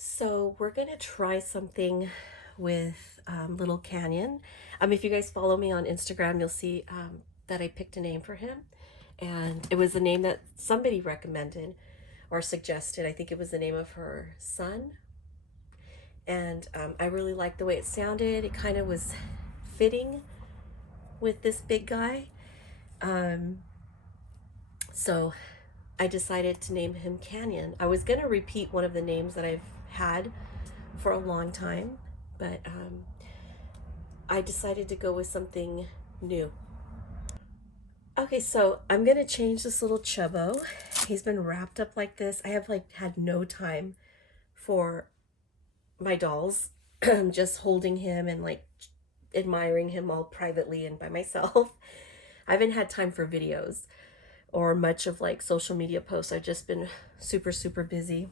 So we're gonna try something with Little Canyon. If you guys follow me on Instagram, you'll see that I picked a name for him, and it was a name that somebody recommended or suggested. I think it was the name of her son, and I really liked the way it sounded. It kind of was fitting with this big guy. Um, so I decided to name him Canyon. I was gonna repeat one of the names that I've had for a long time, but I decided to go with something new. Okay, so I'm gonna change this little chubbo. He's been wrapped up like this. I have had no time for my dolls. Just holding him and admiring him all privately and by myself. I haven't had time for videos or much of social media posts. I've just been super busy.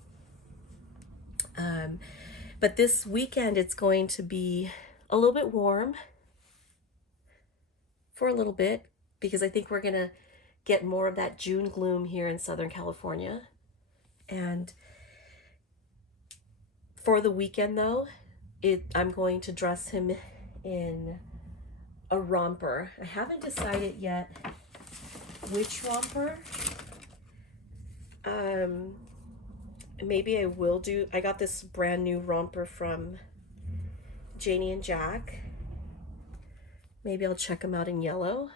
But this weekend it's going to be a little bit warm for a little bit because I think we're gonna get more of that June gloom here in Southern California. And for the weekend though, I'm going to dress him in a romper. I haven't decided yet which romper. Maybe I will do, I got this brand new romper from Janie and Jack. Maybe I'll check them out in yellow.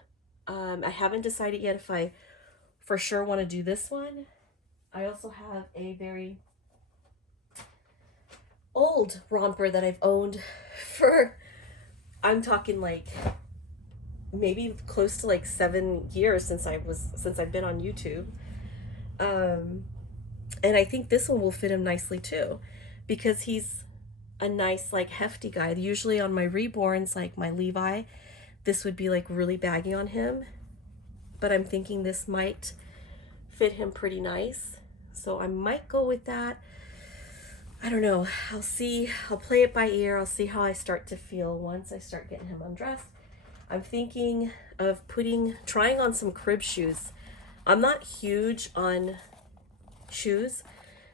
I haven't decided yet if I for sure want to do this one. I also have a very old romper that I've owned for, I'm talking maybe close to 7 years since I've been on YouTube. And I think this one will fit him nicely too, because he's a nice hefty guy. Usually on my Reborns, like my Levi, this would be really baggy on him, but I'm thinking this might fit him pretty nice, so I might go with that. I don't know, I'll see. I'll play it by ear. I'll see how I start to feel once I start getting him undressed. I'm thinking of trying on some crib shoes. I'm not huge on shoes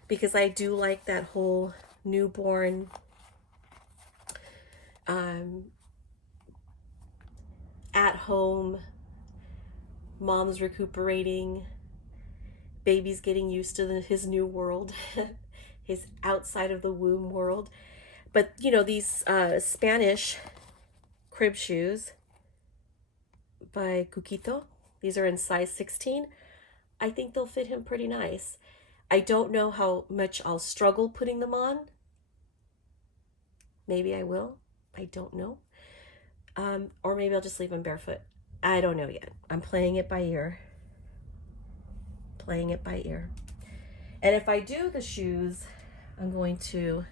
because I do like that whole newborn at home, mom's recuperating, baby's getting used to his new world, his outside of the womb world. But these Spanish crib shoes by Cuquito, these are in size 16. I think they'll fit him pretty nice. I don't know how much I'll struggle putting them on. Maybe I will. I don't know. Or maybe I'll just leave him barefoot. I don't know yet. I'm playing it by ear. Playing it by ear. And if I do the shoes, I'm going to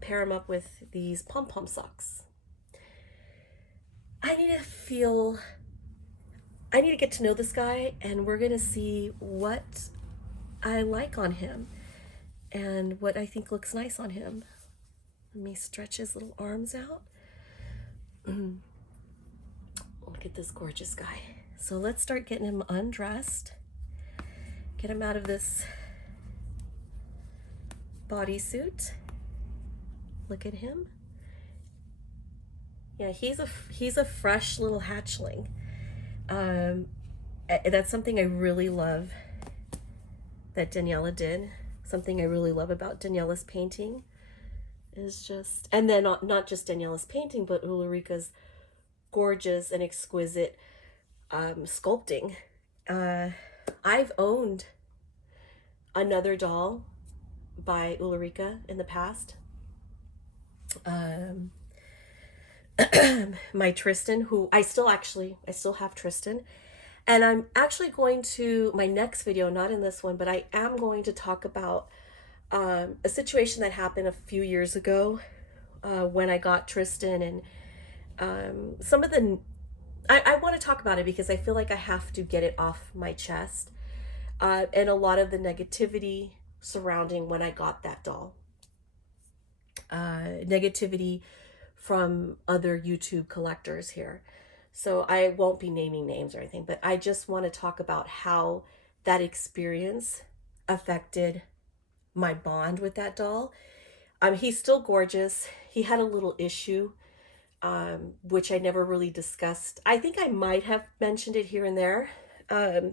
pair them up with these pom-pom socks. I need to get to know this guy, and we're going to see what I like on him and what I think looks nice on him. Let me stretch his little arms out. Look at this gorgeous guy. So let's start getting him undressed. Get him out of this bodysuit. Look at him. Yeah, he's a fresh little hatchling. That's something I really love that Daniela did. Something I really love about Daniela's painting is just, and then not just Daniela's painting, but Ulrika's gorgeous and exquisite sculpting. I've owned another doll by Ulrika in the past. My Tristan, who I still have Tristan. And I'm actually going to, my next video, not in this one, but I am going to talk about a situation that happened a few years ago when I got Tristan, and some of the, I want to talk about it because I feel like I have to get it off my chest, and a lot of the negativity surrounding when I got that doll. Negativity from other YouTube collectors here. So I won't be naming names or anything, but I just want to talk about how that experience affected my bond with that doll. He's still gorgeous. He had a little issue, which I never really discussed. I think I might have mentioned it here and there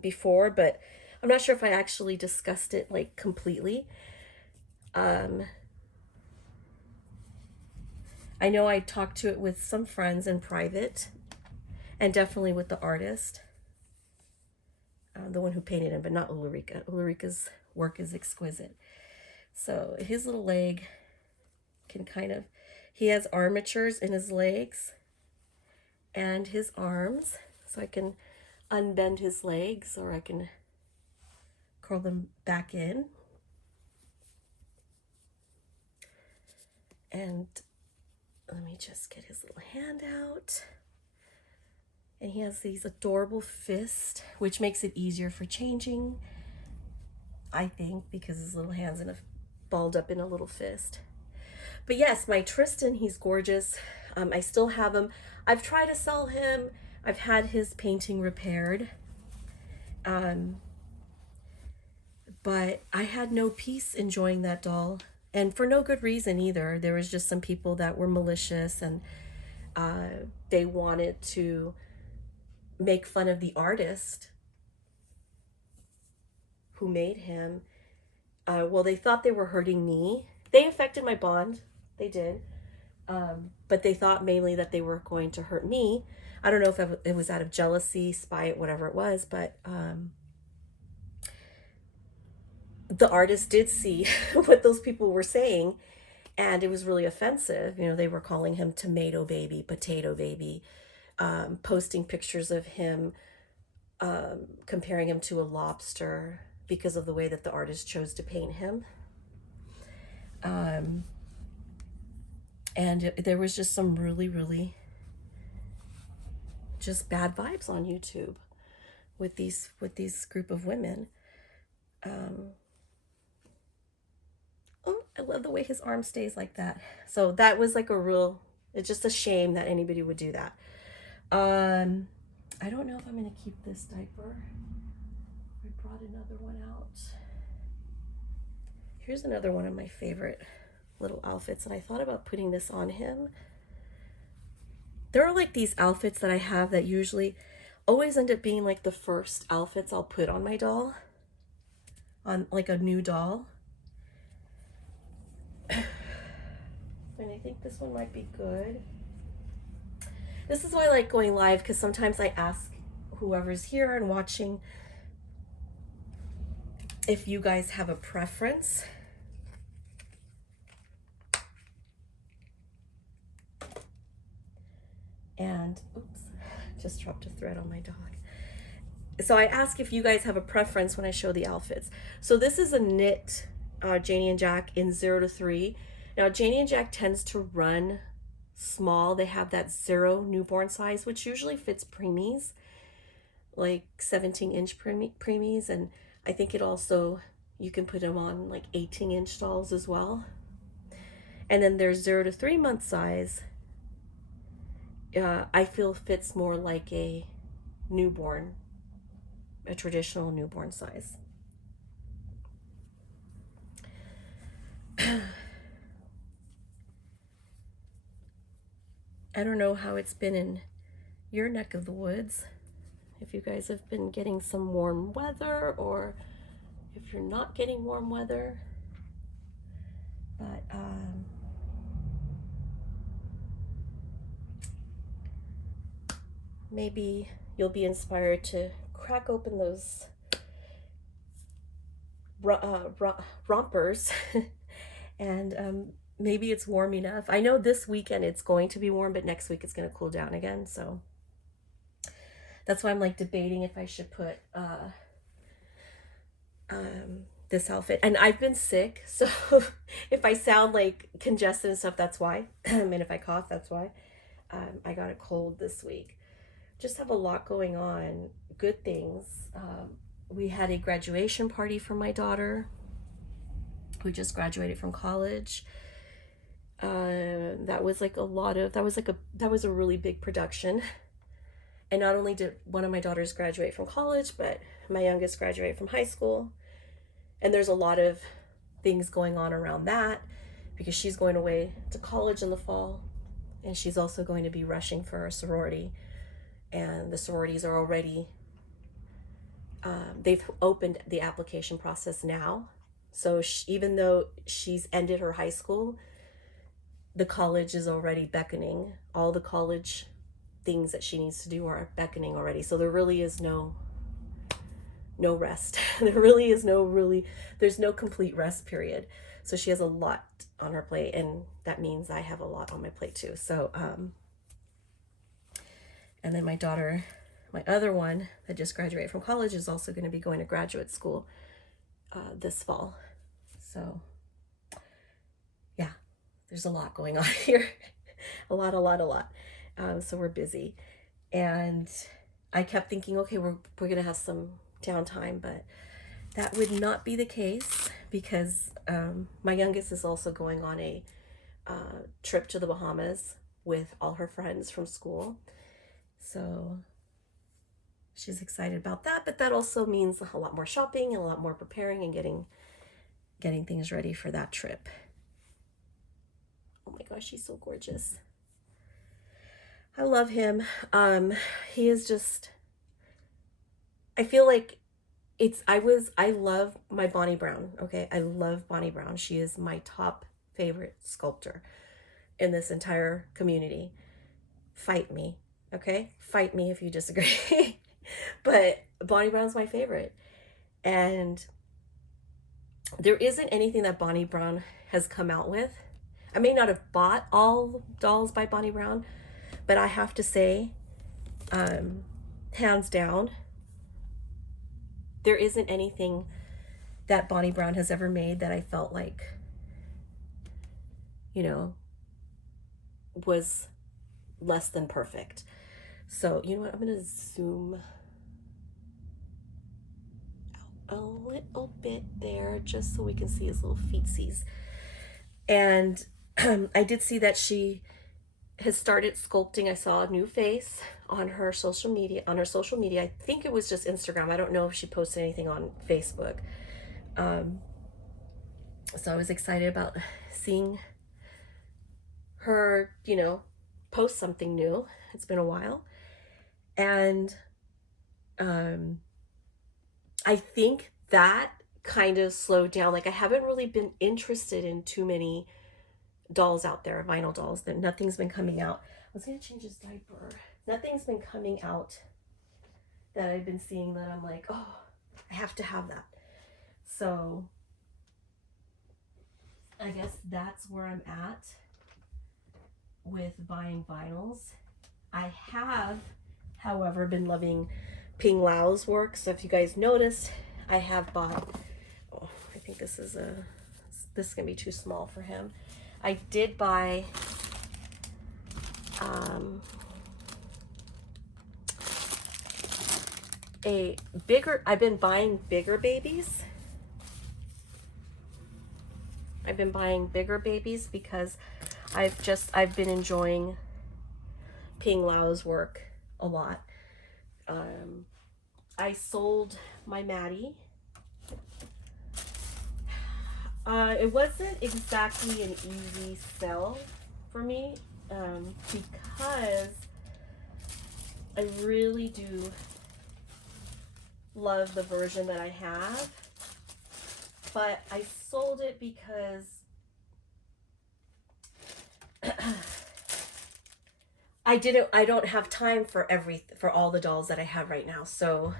before, but I'm not sure if I actually discussed it like completely. I know I talked to it with some friends in private, and definitely with the artist, the one who painted him, but not Ulrika. Ulrika's work is exquisite. So his little leg can kind of, he has armatures in his legs and his arms, so I can unbend his legs or I can curl them back in. And let me just get his little hand out. And he has these adorable fists, which makes it easier for changing, I think, because his little hand's in a balled up in a little fist. But yes, my Tristan, he's gorgeous. I still have him. I've tried to sell him. I've had his painting repaired. But I had no peace enjoying that doll. And for no good reason either. There was just some people that were malicious, and they wanted to make fun of the artist who made him. Well, they thought they were hurting me. They affected my bond. They did. But they thought mainly that they were going to hurt me. I don't know if it was out of jealousy, spite, whatever it was, but the artist did see what those people were saying, and it was really offensive. You know, they were calling him tomato baby, potato baby, posting pictures of him, comparing him to a lobster because of the way that the artist chose to paint him. And there was just some really, really just bad vibes on YouTube with these group of women. Oh, I love the way his arm stays like that. So that was like it's just a shame that anybody would do that. I don't know if I'm going to keep this diaper. I brought another one out. Here's another one of my favorite little outfits, and I thought about putting this on him. There are like these outfits that I have that usually always end up being like the first outfits I'll put on my doll, on like a new doll. And I think this one might be good. This is why I like going live, because sometimes I ask whoever's here and watching if you guys have a preference. And oops, just dropped a thread on my dog. So I ask if you guys have a preference when I show the outfits. So this is a knit Janie and Jack in 0 to 3. Now Janie and Jack tends to run small. They have that 0 newborn size, which usually fits preemies, like 17-inch preemies, and I think it also, you can put them on like 18-inch dolls as well. And then there's 0 to 3 month size. I feel fits more like a newborn, a traditional newborn size. I don't know how it's been in your neck of the woods, if you guys have been getting some warm weather or if you're not getting warm weather, but maybe you'll be inspired to crack open those rompers and maybe it's warm enough. I know this weekend it's going to be warm, but next week it's going to cool down again. So that's why I'm like debating if I should put this outfit. And I've been sick, so if I sound like congested and stuff, that's why. And if I cough, that's why. I got a cold this week. Just have a lot going on. Good things. We had a graduation party for my daughter, who just graduated from college. That was like that was a really big production. And not only did one of my daughters graduate from college, but my youngest graduated from high school. And there's a lot of things going on around that because she's going away to college in the fall, and she's also going to be rushing for a sorority, and the sororities are already they've opened the application process now. So even though she's ended her high school, the college is already beckoning. All the college things that she needs to do are beckoning already. So there really is no rest. There really is there's no complete rest period. So she has a lot on her plate, and that means I have a lot on my plate too. So and then my daughter, my other one that just graduated from college, is also going to be going to graduate school this fall. So yeah, there's a lot going on here. a lot. So we're busy, and I kept thinking, okay, we're gonna have some downtime, but that would not be the case because my youngest is also going on a trip to the Bahamas with all her friends from school. So she's excited about that, but that also means a lot more shopping and a lot more preparing and getting things ready for that trip. Oh my gosh, he's so gorgeous. I love him. He is just, I feel like I love my Bonnie Brown. Okay. I love Bonnie Brown. She is my top favorite sculptor in this entire community. Fight me. Okay. Fight me if you disagree. But Bonnie Brown's my favorite. And there isn't anything that Bonnie Brown has come out with. I may not have bought all dolls by Bonnie Brown, but I have to say, hands down, there isn't anything that Bonnie Brown has ever made that I felt like, was less than perfect. So, you know what? I'm going to zoom out a little bit there just so we can see his little feetsies. And I did see that she has started sculpting. I saw a new face on her social media. I think it was just Instagram. I don't know if she posted anything on Facebook. So I was excited about seeing her, post something new. It's been a while. And I think that kind of slowed down. Like, I haven't really been interested in too many dolls out there, vinyl dolls. That nothing's been coming out. I was gonna change his diaper. Nothing's been coming out that I've been seeing that I'm like, oh, I have to have that. So I guess that's where I'm at with buying vinyls. I have, however, been loving Ping Lao's work. So if you guys noticed, I have bought, oh, I think this is gonna be too small for him. I did buy I've been buying bigger babies. I've been buying bigger babies because I've been enjoying Ping Lao's work a lot. I sold my Maddie. It wasn't exactly an easy sell for me because I really do love the version that I have, but I sold it because I don't have time for all the dolls that I have right now. So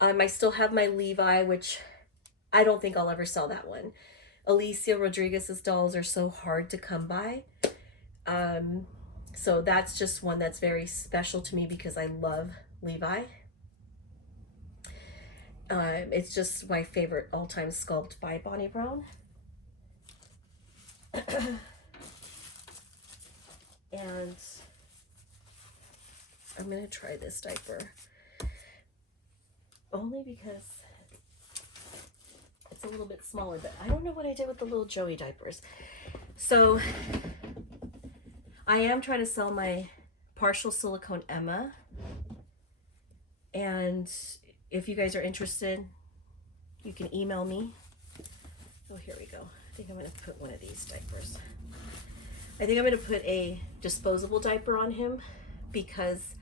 I still have my Levi, which I don't think I'll ever sell that one. Alicia Rodriguez's dolls are so hard to come by. So that's just one that's very special to me because I love Levi. It's just my favorite all-time sculpt by Bonnie Brown. And I'm gonna try this diaper only because it's a little bit smaller, but I don't know what I did with the little Joey diapers. So I am trying to sell my partial silicone Emma, and if you guys are interested, you can email me. Oh, here we go. I think I'm going to put one of these diapers. I think I'm going to put a disposable diaper on him because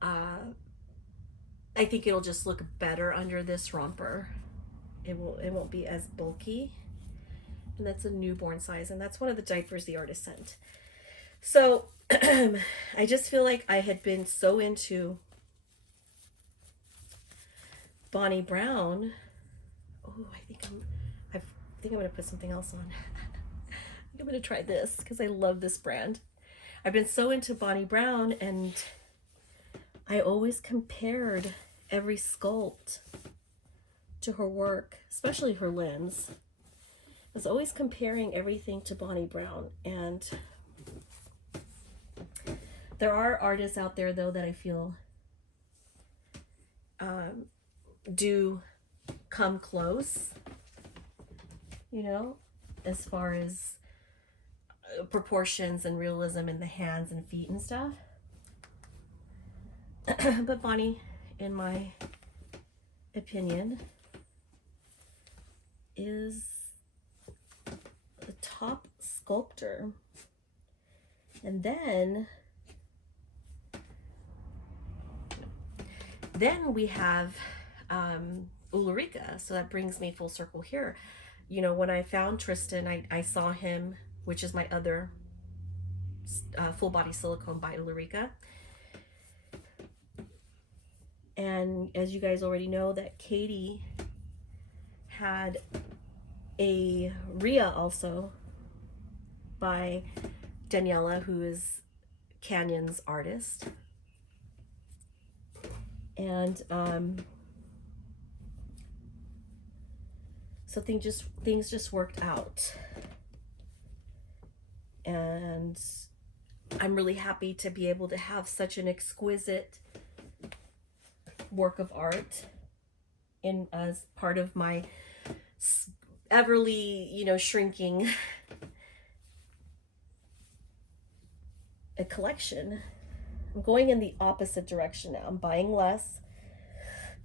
I think it'll just look better under this romper. It won't be as bulky. And that's a newborn size, and that's one of the diapers the artist sent. So I just feel like I had been so into Bonnie Brown. Oh, I think I'm gonna put something else on. I think I'm gonna try this because I love this brand. I've been so into Bonnie Brown, and I always compared every sculpt to her work, especially her limbs. I was always comparing everything to Bonnie Brown, and there are artists out there though that I feel do come close, you know, as far as proportions and realism in the hands and feet and stuff. But Bonnie, in my opinion, is the top sculptor. And then we have Ulrika. So that brings me full circle here. You know, when I found Tristan, I saw him, which is my other full body silicone by Ulrika. And as you guys already know, that Katie had a Rhea also by Daniela, who is Canyon's artist. And so things just worked out, and I'm really happy to be able to have such an exquisite work of art in as part of my everly, you know, shrinking a collection. I'm going in the opposite direction now. I'm buying less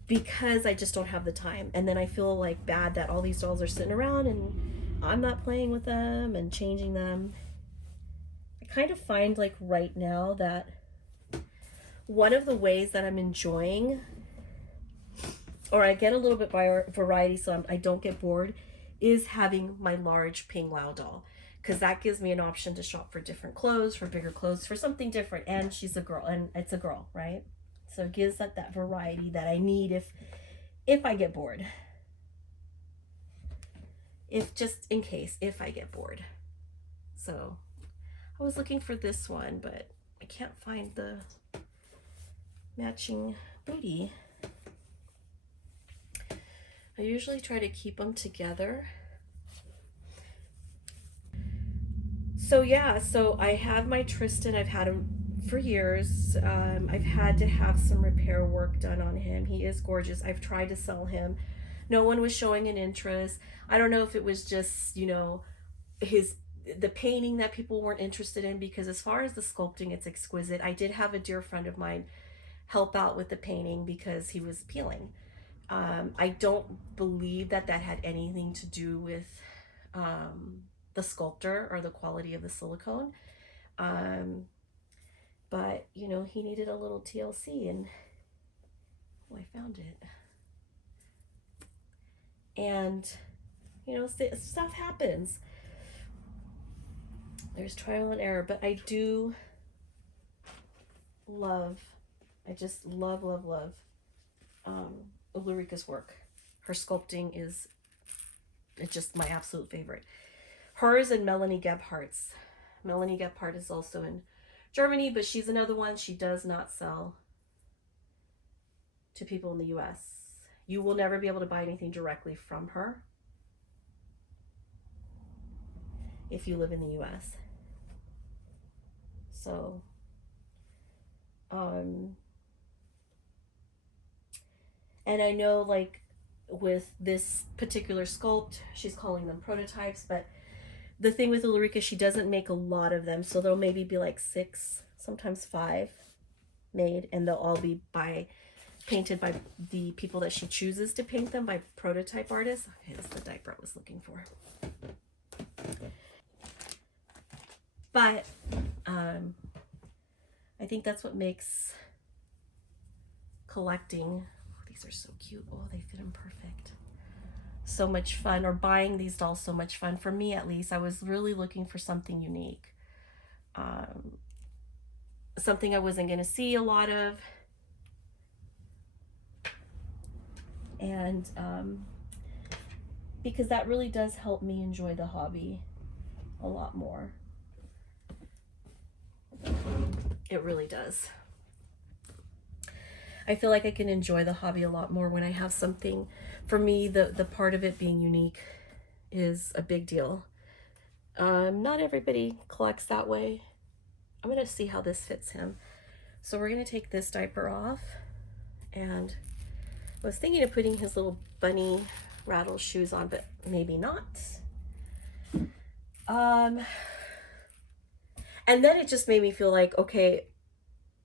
because I just don't have the time. And then I feel like bad that all these dolls are sitting around and I'm not playing with them and changing them. I kind of find like right now that one of the ways that I'm enjoying, or I get a little bit by variety so I don't get bored, is having my large Ping Lao doll. Because that gives me an option to shop for different clothes, for bigger clothes, for something different. And she's a girl, and it's a girl, right? So it gives that variety that I need if I get bored. If I get bored. So I was looking for this one, but I can't find the matching booty. I usually try to keep them together. So yeah, so I have my Tristan. I've had him for years. I've had to have some repair work done on him. He is gorgeous. I've tried to sell him. No one was showing an interest. I don't know if it was just, you know, the painting that people weren't interested in, because as far as the sculpting, it's exquisite. I did have a dear friend of mine help out with the painting because he was peeling. I don't believe that had anything to do with the sculptor or the quality of the silicone. But you know, he needed a little TLC, and I found it. And you know, stuff happens. There's trial and error, but I do love, I just love Ulrika's work. Her sculpting is, it's just my absolute favorite. Hers and Melanie Gebhardt's. Melanie Gebhardt is also in Germany, but she's another one. She does not sell to people in the US. You will never be able to buy anything directly from her if you live in the US. So, and I know, like, with this particular sculpt, she's calling them prototypes, but the thing with Ulrika, she doesn't make a lot of them, so there'll maybe be like 6, sometimes 5 made, and they'll all be by painted by the people that she chooses to paint them, by prototype artists. Okay, that's the diaper I was looking for. But I think that's what makes collecting, oh, these are so cute. Oh, they fit them perfect. So much fun, or buying these dolls so much fun. For me, at least, I was really looking for something unique. Something I wasn't going to see a lot of. And because that really does help me enjoy the hobby a lot more. It really does. I feel like I can enjoy the hobby a lot more when I have something. For me, the part of it being unique is a big deal. Not everybody collects that way. I'm going to see how this fits him. So we're going to take this diaper off, and I was thinking of putting his little bunny rattle shoes on, but maybe not. And then it just made me feel like, okay,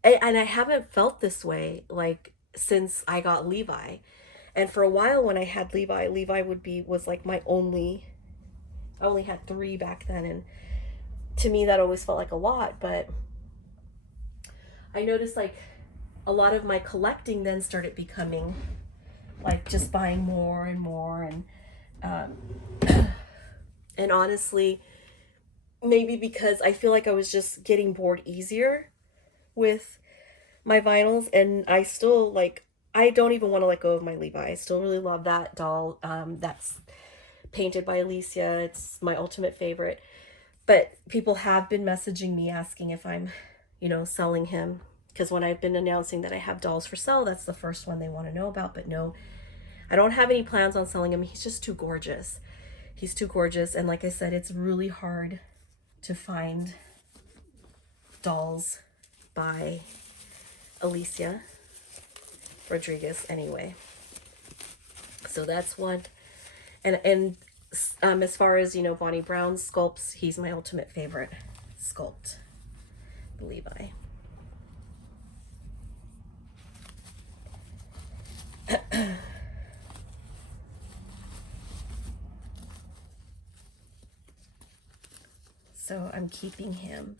and I haven't felt this way like since I got Levi. And for a while when I had Levi, was like my only, I only had 3 back then, and to me that always felt like a lot. But I noticed like a lot of my collecting then started becoming like just buying more and more, and honestly, maybe because I feel like I was just getting bored easier with my vinyls, and I still like, I don't even want to let go of my Levi. I still really love that doll. That's painted by Alicia. It's my ultimate favorite. But people have been messaging me asking if I'm, selling him. Because when I've been announcing that I have dolls for sale, that's the first one they want to know about. But no, I don't have any plans on selling him. He's just too gorgeous. He's too gorgeous. And like I said, it's really hard to find dolls by Alicia Rodriguez anyway. So that's one. And as far as, Bonnie Brown's sculpts, he's my ultimate favorite sculpt, Levi. So I'm keeping him.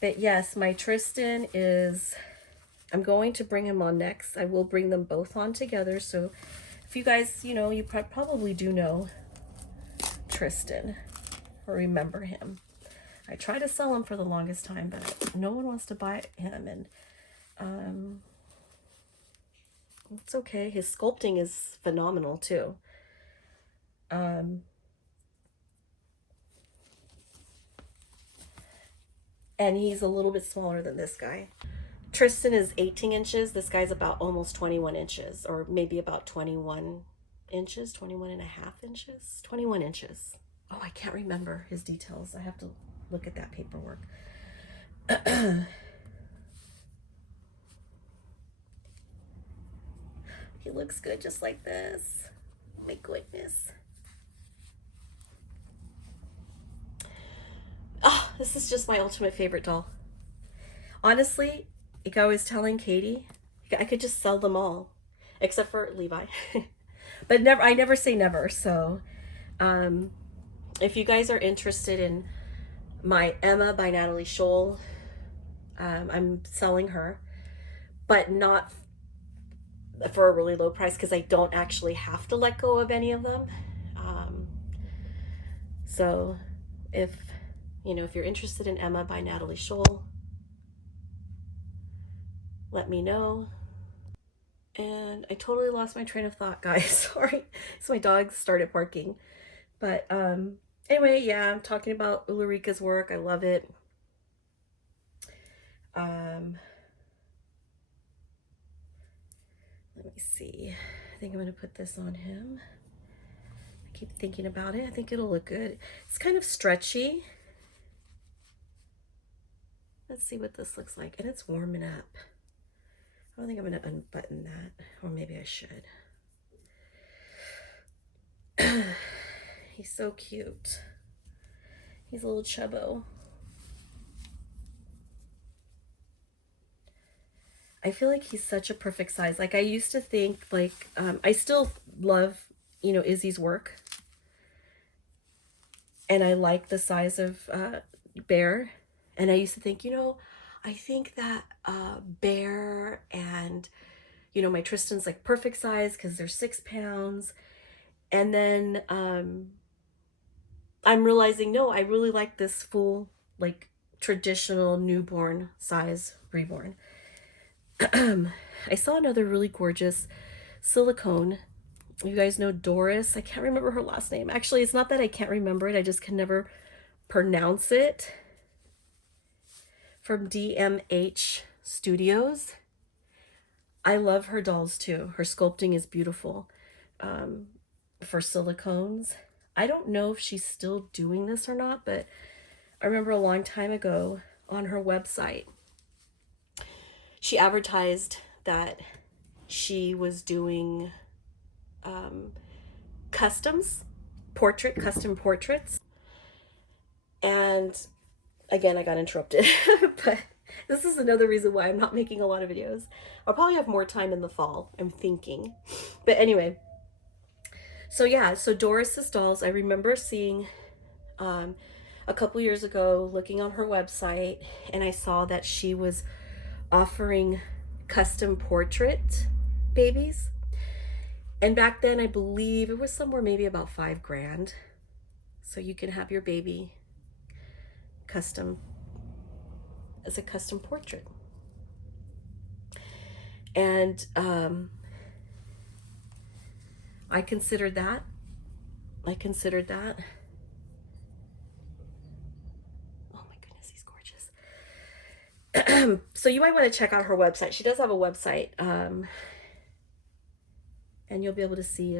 But yes, my Tristan is, I'm going to bring him on next. I will bring them both on together. So if you guys, you probably do know Tristan or remember him. I tried to sell him for the longest time, but no one wants to buy him. And it's okay. His sculpting is phenomenal too. And he's a little bit smaller than this guy. Tristan is 18 inches. This guy's about almost 21 inches, or maybe about 21 inches, 21 and a half inches, 21 inches. Oh, I can't remember his details. I have to look at that paperwork. He looks good just like this. My goodness. Oh, this is just my ultimate favorite doll. Honestly, like I was telling Katie, I could just sell them all, except for Levi. But I never say never. So if you guys are interested in my Emma by Natalie Scholl, I'm selling her, but not for a really low price, because I don't actually have to let go of any of them. So if you're interested in Emma by Natalie Scholl, let me know. And I totally lost my train of thought, guys. Sorry. So my dog started barking. But anyway, yeah, I'm talking about Ulrika's work. I love it. Let me see. I think I'm going to put this on him. I keep thinking about it. I think it'll look good. It's kind of stretchy. Let's see what this looks like. And it's warming up. I don't think I'm going to unbutton that. Or maybe I should. He's so cute. He's a little chubbo. I feel like he's such a perfect size. Like I used to think like, I still love, you know, Izzy's work. And I like the size of Bear. And I used to think, you know, I think that Bear and, you know, my Tristan's like perfect size because they're 6 pounds. And then I'm realizing, no, I really like this full, like traditional newborn size Reborn. I saw another really gorgeous silicone. You guys know Doris. I can't remember her last name. Actually, it's not that I can't remember it. I just can never pronounce it. From DMH Studios. I love her dolls too. Her sculpting is beautiful. For silicones. I don't know if she's still doing this or not, but I remember a long time ago on her website, she advertised that she was doing custom portraits. And again, I got interrupted, but this is another reason why I'm not making a lot of videos. I'll probably have more time in the fall, I'm thinking. But anyway, so yeah, so Doris's dolls, I remember seeing a couple years ago, looking on her website, and I saw that she was offering custom portrait babies. And back then, I believe it was somewhere maybe about $5,000. So you can have your baby custom as a custom portrait. And I considered that. Oh my goodness, he's gorgeous. So you might want to check out her website. She does have a website. And you'll be able to see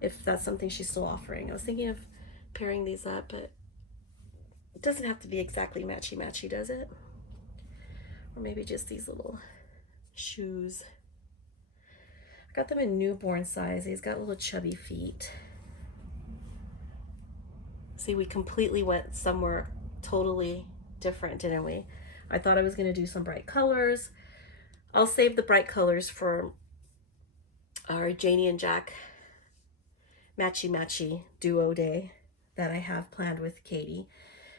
if that's something she's still offering. I was thinking of pairing these up, but it doesn't have to be exactly matchy-matchy, does it? Or maybe just these little shoes. I got them in newborn size. He's got little chubby feet. See, we completely went somewhere totally different, didn't we? I thought I was going to do some bright colors. I'll save the bright colors for our Janie and Jack matchy-matchy duo day that I have planned with Katie.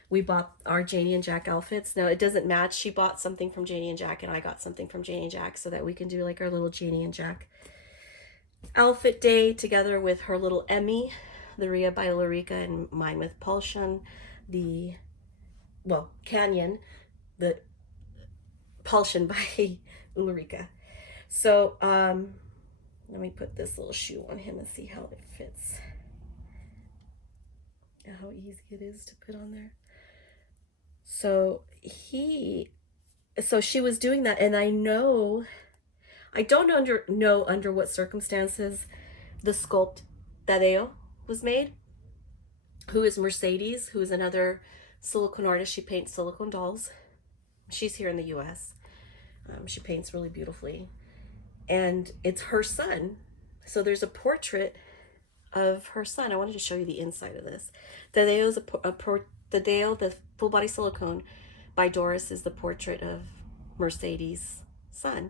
We bought our Janie and Jack outfits. Now it doesn't match. She bought something from Janie and Jack and I got something from Janie and Jack so that we can do like our little Janie and Jack outfit day together with her little Emmy, the Rhea by Ulrika, and mine with Pulsion, Canyon, the Pulsion by Ulrika. So let me put this little shoe on him and see how it fits. And how easy it is to put on there. So she was doing that, and I don't know under what circumstances the sculpt Tadeo was made, who is Mercedes, who is another silicone artist. She paints silicone dolls. She's here in the US. She paints really beautifully. And it's her son. So there's a portrait of her son. I wanted to show you the inside of this. Tadeo's Tadeo, the full body silicone by Doris, is the portrait of Mercedes' son.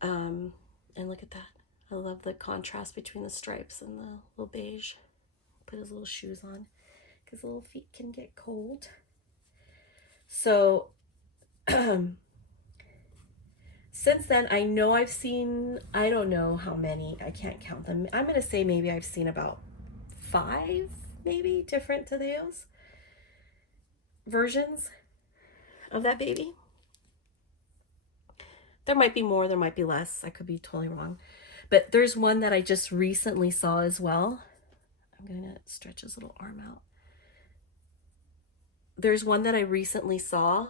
And look at that. I love the contrast between the stripes and the little beige. Put his little shoes on because little feet can get cold. So since then, I know I've seen, I don't know how many, I can't count them. I'm going to say maybe I've seen about 5, maybe, different Tadeos versions of that baby. There might be more, there might be less. I could be totally wrong. But there's one that I just recently saw as well. I'm going to stretch his little arm out. There's one that I recently saw.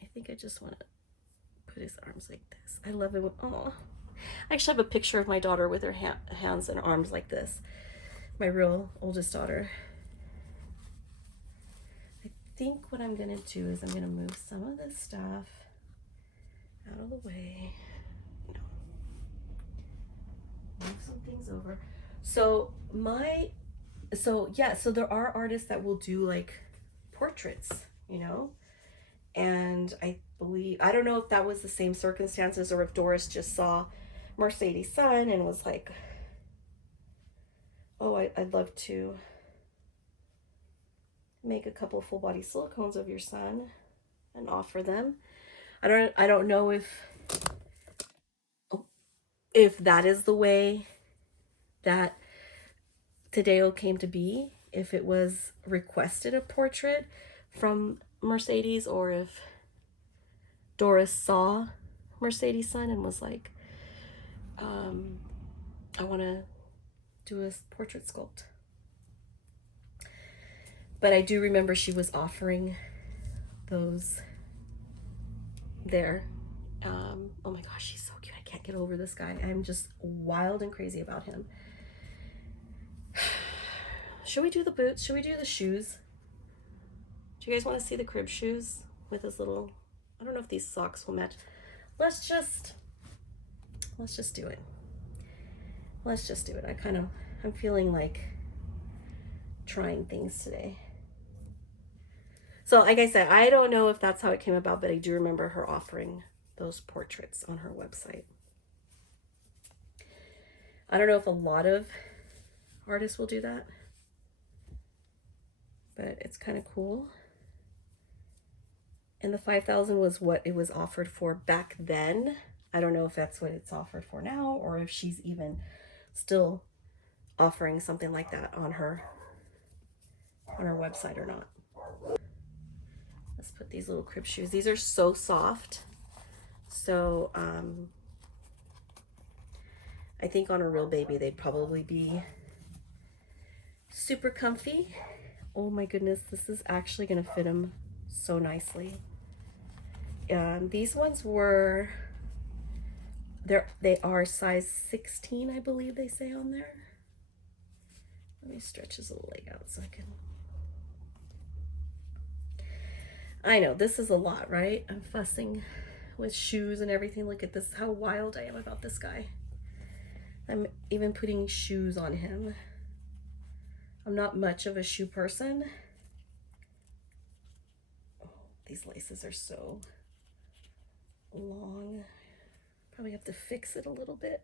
I think I just want to put his arms like this. I love it. Oh, I actually have a picture of my daughter with her hands and arms like this. My real oldest daughter. I think what I'm going to do is I'm going to move some of this stuff out of the way. No. Move some things over. So so there are artists that will do like portraits, you know, And I don't know if that was the same circumstances or if Doris just saw Mercedes' son and was like, oh, I'd love to make a couple full body silicones of your son and offer them. I don't know if that is the way that Tadeo came to be, if it was requested a portrait from Mercedes, or if Doris saw Mercedes' son and was like, I want to do a portrait sculpt. But I do remember she was offering those there. Oh my gosh, he's so cute. I can't get over this guy. I'm just wild and crazy about him. Should we do the boots? Should we do the shoes? Do you guys want to see the crib shoes with his little, I don't know if these socks will match. Let's just do it. Let's just do it. I'm feeling like trying things today. So like I said, I don't know if that's how it came about, but I do remember her offering those portraits on her website. I don't know if a lot of artists will do that, but it's kind of cool. And the 5,000 was what it was offered for back then. I don't know if that's what it's offered for now, or if she's even still offering something like that on her website or not. Let's put these little crib shoes. These are so soft. So I think on a real baby they'd probably be super comfy. Oh my goodness, this is actually gonna fit him so nicely. These ones were, they are size 16, I believe they say on there. Let me stretch his little leg out so I can. I know this is a lot, right? I'm fussing with shoes and everything. Look at this, how wild I am about this guy. I'm even putting shoes on him. I'm not much of a shoe person. Oh, these laces are so long. Probably have to fix it a little bit.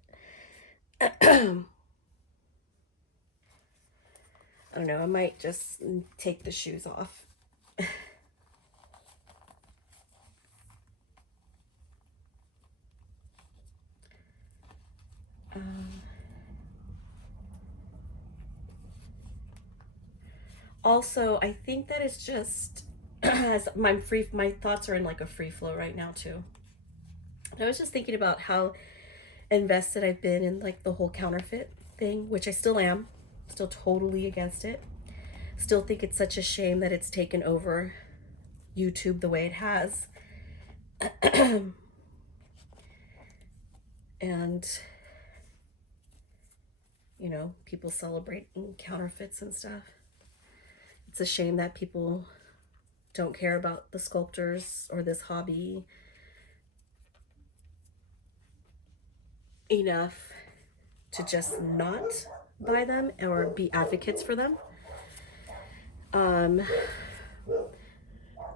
I don't know, I might just take the shoes off. Also, I think that it's just as my thoughts are in like a free flow right now too. I was just thinking about how invested I've been in like the whole counterfeit thing, which I still am, still totally against it. Still think it's such a shame that it's taken over YouTube the way it has. And you know, people celebrating counterfeits and stuff. It's a shame that people don't care about the sculptors or this hobby enough to just not buy them or be advocates for them.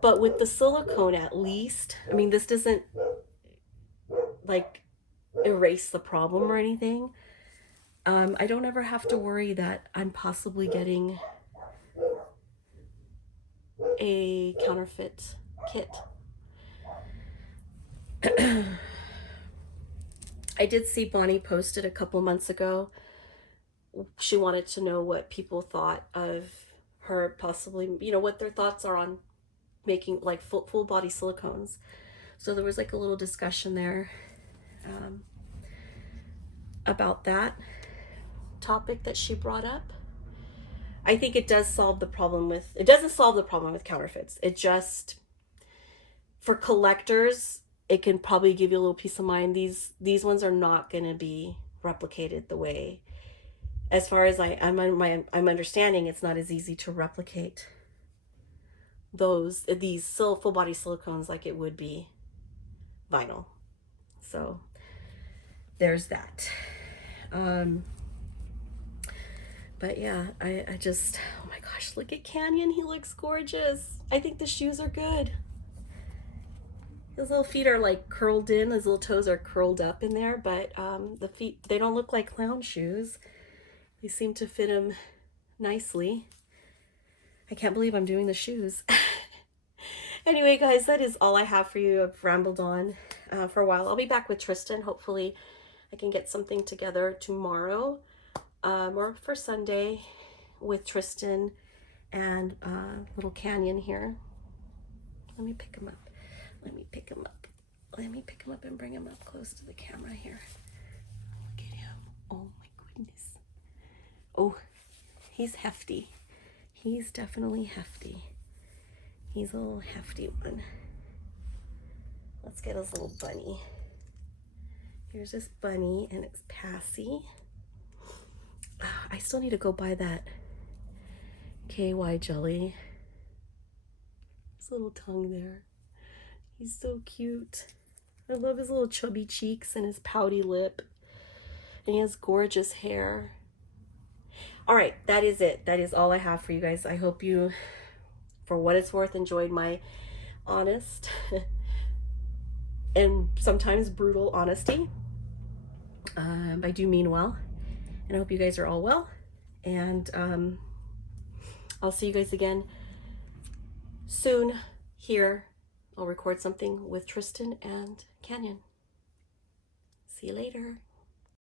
But with the silicone, at least, I mean, this doesn't like erase the problem or anything. I don't ever have to worry that I'm possibly getting a counterfeit kit. I did see Bonnie posted a couple months ago. She wanted to know what people thought of her possibly, you know, what their thoughts are on making like full body silicones. So there was like a little discussion there about that topic that she brought up. I think it does solve the problem with, it doesn't solve the problem with counterfeits. It just, for collectors, it can probably give you a little peace of mind. These ones are not going to be replicated the way, as far as I'm understanding, it's not as easy to replicate these full body silicones like it would be vinyl. So there's that. But yeah, I oh my gosh, look at Canyon. He looks gorgeous. I think the shoes are good. His little feet are like curled in. His little toes are curled up in there, but the feet, they don't look like clown shoes. They seem to fit him nicely. I can't believe I'm doing the shoes. Anyway, guys, that is all I have for you. I've rambled on for a while. I'll be back with Tristan. Hopefully I can get something together tomorrow or for Sunday with Tristan and little Canyon here. Let me pick him up. Let me pick him up. Let me pick him up and bring him up close to the camera here. Look at him. Oh my goodness. Oh, he's hefty. He's definitely hefty. He's a little hefty one. Let's get his little bunny. Here's this bunny, and it's Passy. I still need to go buy that KY jelly. His little tongue there. He's so cute. I love his little chubby cheeks and his pouty lip. And he has gorgeous hair. All right, that is it. That is all I have for you guys. I hope you, for what it's worth, enjoyed my honest and sometimes brutal honesty. I do mean well. And I hope you guys are all well. And I'll see you guys again soon here. I'll record something with Tristan and Canyon. See you later.